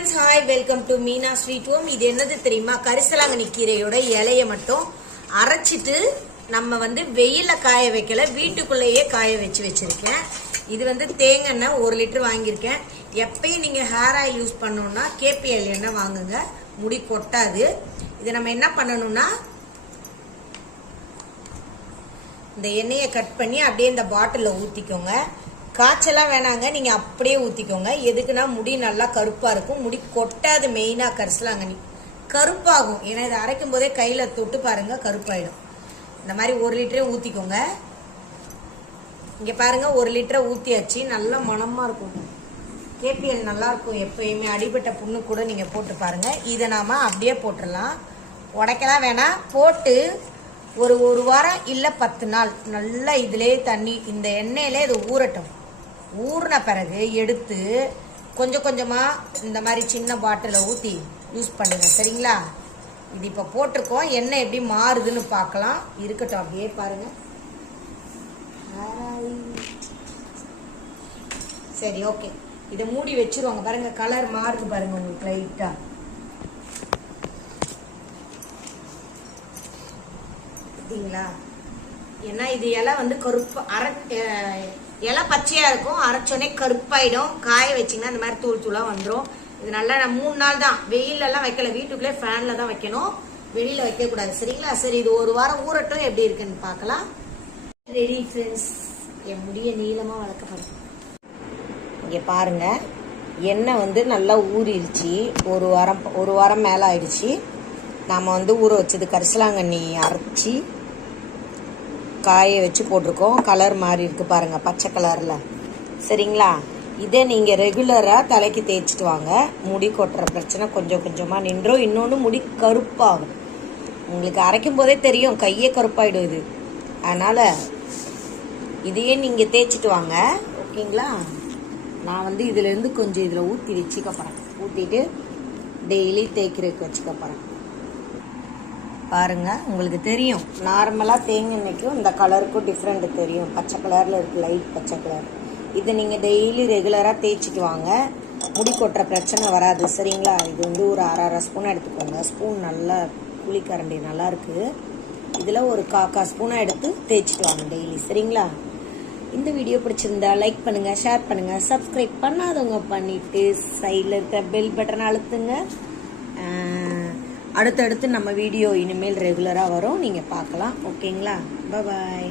Friends, hi, welcome to Meena sweet home. இது என்னது தெரியுமா? கரிசலாங்கண்ணி கீரையோட இலையை மட்டும் அரைச்சிட்டு நம்ம வெயில காய வைக்கல, வீட்டுக்குள்ளேயே காய வச்சிருக்கேன். இது தேங்காய் 1 லிட்டர் வாங்கியிருக்கேன். எப்பயும் நீங்க ஹேர் ஆயில் யூஸ் பண்ணணும்னா KPL எண்ணெய் வாங்குங்க, முடி கொட்டாது. இதை நம்ம என்ன பண்ணணும்னா இந்த எண்ணெயை கட் பண்ணி அப்படியே இந்த பாட்டிலில் ஊற்றிக்கோங்க. காய்ச்சலாம் வேணாங்க, நீங்கள் அப்படியே ஊற்றிக்கோங்க. எதுக்குன்னா முடி நல்லா கருப்பாக இருக்கும், முடி கொட்டாது. மெயினாக கரிசலாங்கண்ணி கருப்பாகும். ஏன்னா இதை அரைக்கும் போதே கையில் தொட்டு பாருங்க, கருப்பாயிடும். இந்த மாதிரி 1 லிட்டரே ஊற்றிக்கோங்க. இங்கே பாருங்க, 1 லிட்டரை ஊற்றியாச்சு. நல்லா மணமாக இருக்கும். KPL நல்லா இருக்கும். எப்பயுமே அடிபட்ட புண்ணு கூட நீங்கள் போட்டு பாருங்க. இதை நாம அப்படியே போட்டுடலாம், உடைக்கலாம் வேணாம். போட்டு ஒரு வாரம் இல்லை 10 நாள் நல்லா இதிலே தண்ணி, இந்த எண்ணெயிலே இது ஊறட்டும். ஊறின பிறகு எடுத்து கொஞ்சம் கொஞ்சமாக இந்த மாதிரி சின்ன பாட்டிலில் ஊற்றி யூஸ் பண்ணுங்க, சரிங்களா? இது இப்போ போட்டிருக்கோம், எண்ணெய் எப்படி மாறுதுன்னு பார்க்கலாம். இருக்கட்டும், அப்படியே பாருங்க. சரி, ஓகே, இதை மூடி வச்சிருவாங்க. பாருங்க, கலர் மாறுது பாருங்க உங்களுக்கு லைட்டா. பார்த்தீங்களா? ஏன்னா இது இலை கருப்பு இலை பச்சையா இருக்கும், அரைச்சோடனே கருப்பாயிடும். காய வச்சிங்கன்னா இந்த மாதிரி தூள் தூளா வந்துடும். இது நல்லா 3 நாள் தான், வெயிலெல்லாம் வைக்கல, வீட்டுக்குள்ளே ஃபேன்ல தான் வைக்கணும், வெளியில வைக்க கூடாது, சரிங்களா? சரி, இது 1 வாரம் ஊறட்டும், எப்படி இருக்குன்னு பார்க்கலாம். ரெடி ஃப்ரெண்ட்ஸ், என் முடிய நீளமா வளர்க்கப்படும். இங்க பாருங்க, எண்ணெய் நல்லா ஊறிடுச்சு. ஒரு வாரம் மேல ஆயிடுச்சு. நாம ஊற வச்சது கரிசலாங்கண்ணி அரைச்சி காய வச்சு போட்டிருக்கோம். கலர் மாறி இருக்கு பாருங்க, பச்சை கலர்ல, சரிங்களா? இதை நீங்க ரெகுலரா தலைக்கு தேய்ச்சிட்டு வாங்க. முடி கொட்டுற பிரச்சனை கொஞ்சம் கொஞ்சமா நின்றும். இன்னொன்று, முடி கருப்பாகும். உங்களுக்கு அரைக்கும் போதே தெரியும், கையே கருப்பாயிடும் இது. அதனால இதையே நீங்க தேய்ச்சிட்டு வாங்க, ஓகேங்களா? நான் இதுல இருந்து கொஞ்சம் இதுல ஊற்றி வச்சுக்க போறேன். ஊற்றிட்டு டெய்லி தேய்க்கிறதுக்கு வச்சுக்க போறேன். பாருங்க, உங்களுக்கு தெரியும், நார்மலா தேங்காய் எண்ணெய்க்கும் இந்த கலருக்கும் டிஃப்ரெண்ட் தெரியும். பச்சை கலர்ல இருக்கு, லைட் பச்சை கலர். இதை நீங்க டெய்லி ரெகுலரா தேய்ச்சிட்டு வாங்க, முடி கொட்டுற பிரச்சனை வராது, சரிங்களா? இது ஒரு அரை ஸ்பூன் எடுத்துக்கோங்க. ஸ்பூன் நல்லா புளிக்கரண்டி நல்லா இருக்கு. இதுல ஒரு 1/4 ஸ்பூனா எடுத்து தேய்ச்சிட்டு வாங்க டெய்லி, சரிங்களா? இந்த வீடியோ பிடிச்சிருந்தா லைக் பண்ணுங்க, ஷேர் பண்ணுங்க, சப்ஸ்கிரைப் பண்ணாதவங்க பண்ணிட்டு சைடில் இருக்கிற பெல் பட்டன் அழுத்துங்க. அடுத்தடுத்து நம்ம வீடியோ இனிமேல் ரெகுலராக வரும், நீங்கள் பார்க்கலாம், ஓகேங்களா? பாய்.